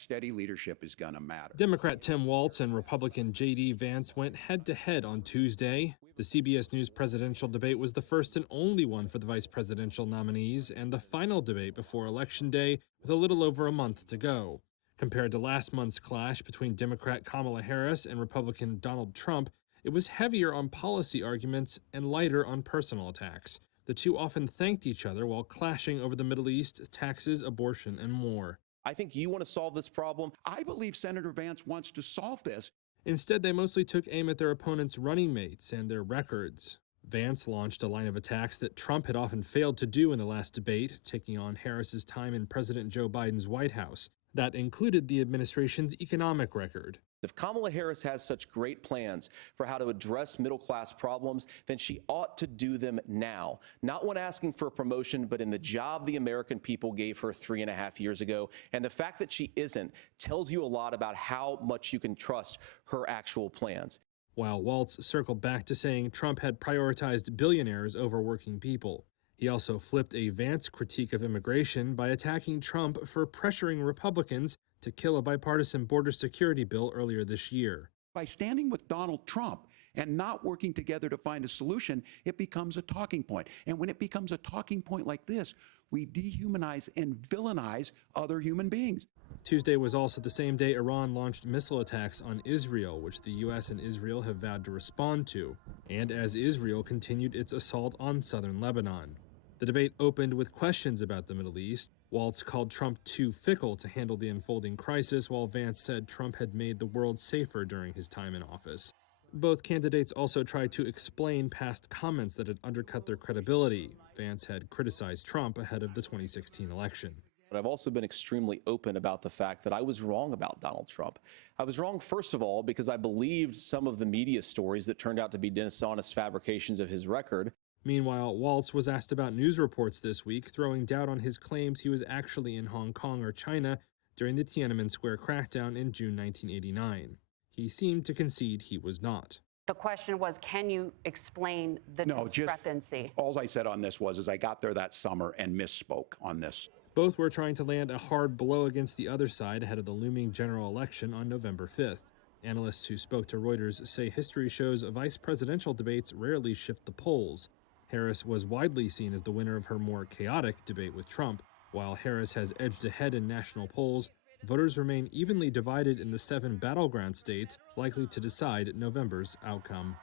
Steady leadership is going to matter. Democrat Tim Walz and Republican J.D. Vance went head-to-head on Tuesday. The CBS News presidential debate was the first and only one for the vice presidential nominees, and the final debate before Election Day, with a little over a month to go. Compared to last month's clash between Democrat Kamala Harris and Republican Donald Trump, it was heavier on policy arguments and lighter on personal attacks. The two often thanked each other while clashing over the Middle East, taxes, abortion, and more. I think you want to solve this problem. I believe Senator Vance wants to solve this. Instead, they mostly took aim at their opponents' running mates and their records. Vance launched a line of attacks that Trump had often failed to do in the last debate, taking on Harris's time in President Joe Biden's White House. That included the administration's economic record. If Kamala Harris has such great plans for how to address middle-class problems, then she ought to do them now. Not when asking for a promotion, but in the job the American people gave her 3.5 years ago. And the fact that she isn't tells you a lot about how much you can trust her actual plans. While Walz circled back to saying Trump had prioritized billionaires over working people. He also flipped a Vance critique of immigration by attacking Trump for pressuring Republicans to kill a bipartisan border security bill earlier this year. By standing with Donald Trump and not working together to find a solution, it becomes a talking point. And when it becomes a talking point like this, we dehumanize and villainize other human beings. Tuesday was also the same day Iran launched missile attacks on Israel, which the U.S. and Israel have vowed to respond to, and as Israel continued its assault on southern Lebanon. The debate opened with questions about the Middle East. Walz called Trump too fickle to handle the unfolding crisis, while Vance said Trump had made the world safer during his time in office. Both candidates also tried to explain past comments that had undercut their credibility. Vance had criticized Trump ahead of the 2016 election. But I've also been extremely open about the fact that I was wrong about Donald Trump. I was wrong, first of all, because I believed some of the media stories that turned out to be dishonest fabrications of his record. Meanwhile, Walz was asked about news reports this week, throwing doubt on his claims he was actually in Hong Kong or China during the Tiananmen Square crackdown in June 1989. He seemed to concede he was not. The question was, can you explain the discrepancy? All I said on this was I got there that summer and misspoke on this. Both were trying to land a hard blow against the other side ahead of the looming general election on November 5th. Analysts who spoke to Reuters say history shows vice presidential debates rarely shift the polls. Harris was widely seen as the winner of her more chaotic debate with Trump. While Harris has edged ahead in national polls, voters remain evenly divided in the 7 battleground states likely to decide November's outcome.